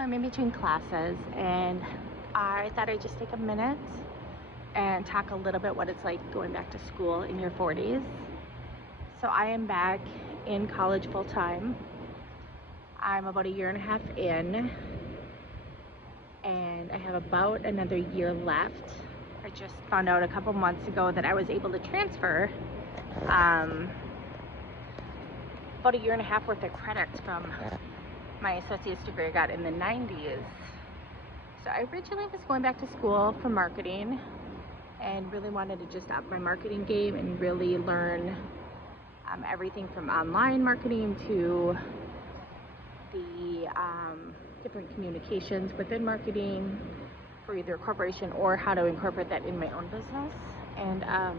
So I'm in between classes and I thought I'd just take a minute and talk a little bit what it's like going back to school in your 40s. So I am back in college full time. I'm about a year and a half in and I have about another year left. I just found out a couple months ago that I was able to transfer about a year and a half worth of credits from my associate's degree I got in the 90s. So I originally was going back to school for marketing and really wanted to just up my marketing game and really learn everything from online marketing to the different communications within marketing for either a corporation or how to incorporate that in my own business. And a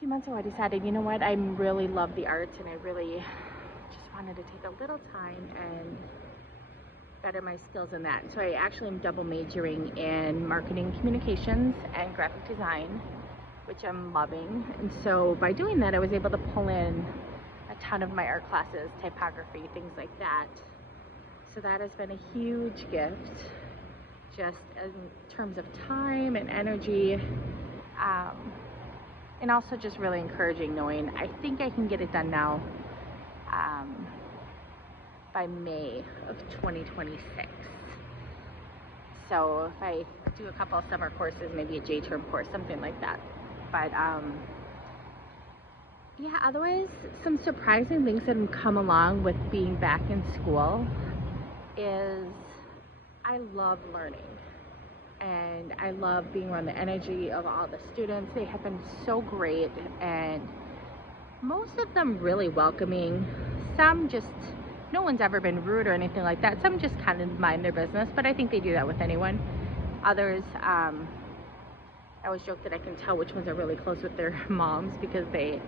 few months ago I decided, you know what, I really love the arts and I really just wanted to take a little time and better my skills in that. So I actually am double majoring in marketing communications and graphic design, which I'm loving. And so by doing that, I was able to pull in a ton of my art classes, typography, things like that. So that has been a huge gift, just in terms of time and energy, and also just really encouraging, knowing I think I can get it done now by May of 2026. So if I do a couple of summer courses, maybe a J-term course, something like that. But yeah, otherwise some surprising things that have come along with being back in school is I love learning and I love being around the energy of all the students. They have been so great and most of them really welcoming. Some just, no one's ever been rude or anything like that. Some just kind of mind their business, but I think they do that with anyone. Others, I always joke that I can tell which ones are really close with their moms because they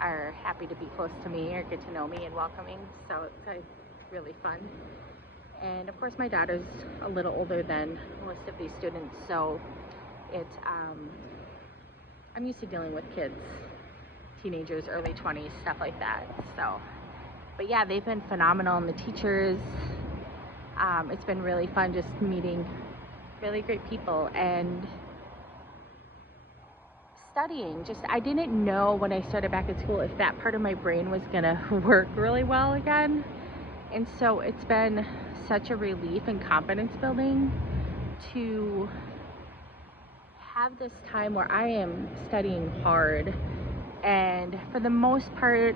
are happy to be close to me or get to know me and welcoming. So it's really fun. And of course my daughter's a little older than most of these students, so I'm used to dealing with kids, teenagers, early 20s, stuff like that. So, but yeah, they've been phenomenal, and the teachers, it's been really fun just meeting really great people and studying. Just, I didn't know when I started back at school if that part of my brain was gonna work really well again. And so it's been such a relief and confidence building to have this time where I am studying hard, and for the most part,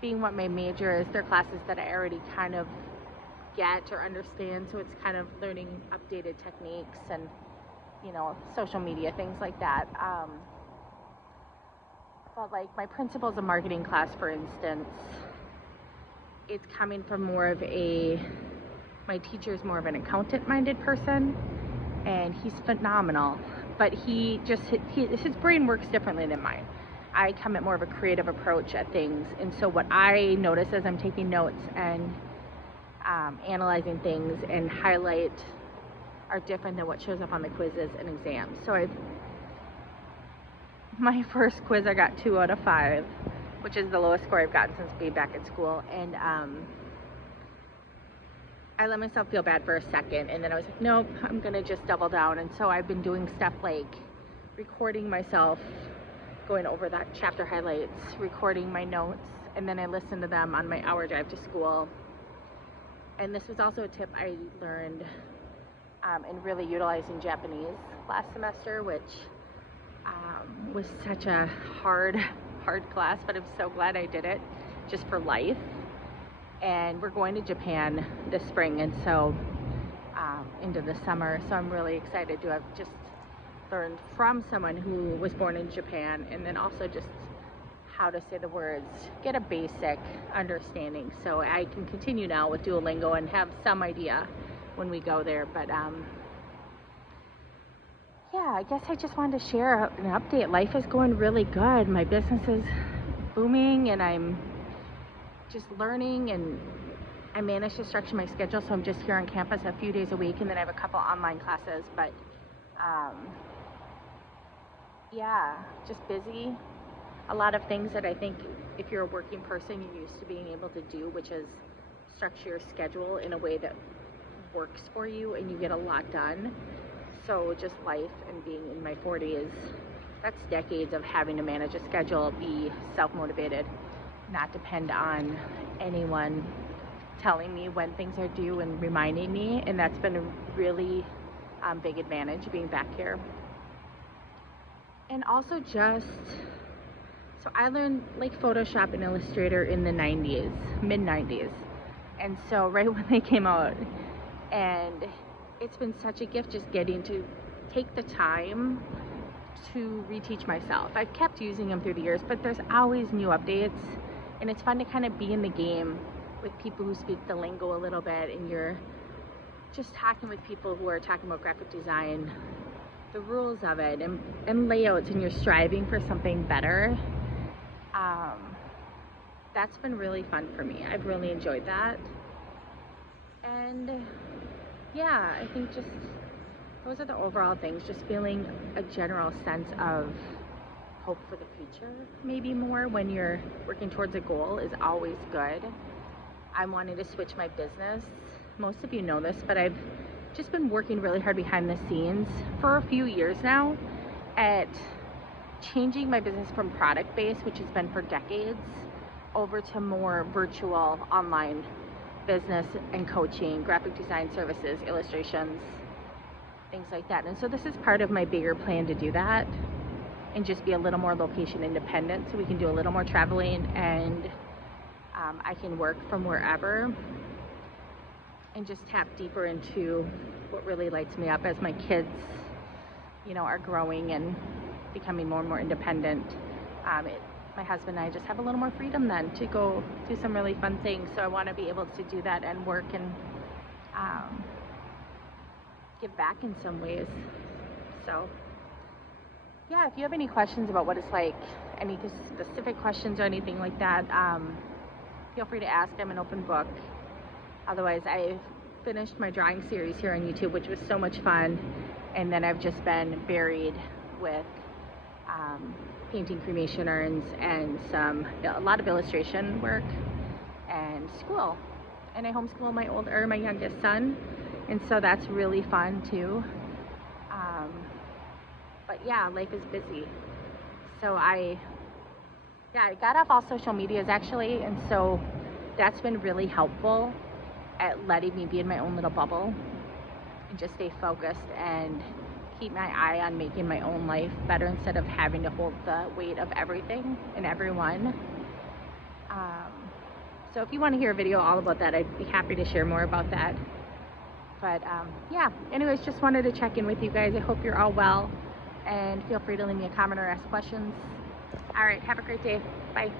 being what my major is, they're classes that I already kind of get or understand, so it's kind of learning updated techniques and, you know, social media, things like that. But like my principles of marketing class, for instance, it's coming from more of my teacher's more of an accountant-minded person, and he's phenomenal, but his brain works differently than mine. I come at more of a creative approach at things, and so what I notice as I'm taking notes and analyzing things and highlight are different than what shows up on the quizzes and exams. So my first quiz I got 2 out of 5, which is the lowest score I've gotten since being back at school, and I let myself feel bad for a second, and then I was like, nope, I'm gonna just double down. And so I've been doing stuff like recording myself going over that chapter highlights, recording my notes, and then I listen to them on my hour drive to school. And this was also a tip I learned and really utilized in Japanese last semester, which was such a hard class, but I'm so glad I did it just for life. And we're going to Japan this spring, and so into the summer, so I'm really excited to have just learned from someone who was born in Japan, and then also just how to say the words, get a basic understanding, so I can continue now with Duolingo and have some idea when we go there. But yeah, I guess I just wanted to share an update. Life is going really good. My business is booming, and I'm just learning, and I managed to structure my schedule, so I'm just here on campus a few days a week, and then I have a couple online classes. But yeah, just busy. A lot of things that I think if you're a working person, you're used to being able to do, which is structure your schedule in a way that works for you and you get a lot done. So just life and being in my 40s, that's decades of having to manage a schedule, be self-motivated, not depend on anyone telling me when things are due and reminding me. And that's been a really big advantage being back here. And also just, so I learned like Photoshop and Illustrator in the 90s, mid 90s. And so right when they came out, and it's been such a gift just getting to take the time to reteach myself. I've kept using them through the years, but there's always new updates, and it's fun to kind of be in the game with people who speak the lingo a little bit, and you're just talking with people who are talking about graphic design, the rules of it, and layouts, and you're striving for something better. That's been really fun for me. I've really enjoyed that. And yeah, I think just those are the overall things, just feeling a general sense of hope for the future, maybe more when you're working towards a goal is always good. I'm wanting to switch my business. Most of you know this, but I've just been working really hard behind the scenes for a few years now at changing my business from product-based, which has been for decades, over to more virtual online business and coaching, graphic design services, illustrations, things like that. And so this is part of my bigger plan to do that and just be a little more location independent, so we can do a little more traveling, and I can work from wherever and just tap deeper into what really lights me up as my kids, you know, are growing and becoming more and more independent. My husband and I just have a little more freedom then to go do some really fun things. So I want to be able to do that and work and give back in some ways. So yeah, if you have any questions about what it's like, any specific questions or anything like that, feel free to ask. I'm an open book. Otherwise, I finished my drawing series here on YouTube, which was so much fun. And then I've just been buried with painting cremation urns and a lot of illustration work and school. And I homeschool my youngest son, and so that's really fun too. But yeah, life is busy. So I got off all social medias actually, and so that's been really helpful at letting me be in my own little bubble and just stay focused and keep my eye on making my own life better instead of having to hold the weight of everything and everyone. So if you want to hear a video all about that, I'd be happy to share more about that. But yeah, anyways, just wanted to check in with you guys. I hope you're all well, and feel free to leave me a comment or ask questions. All right, have a great day. Bye.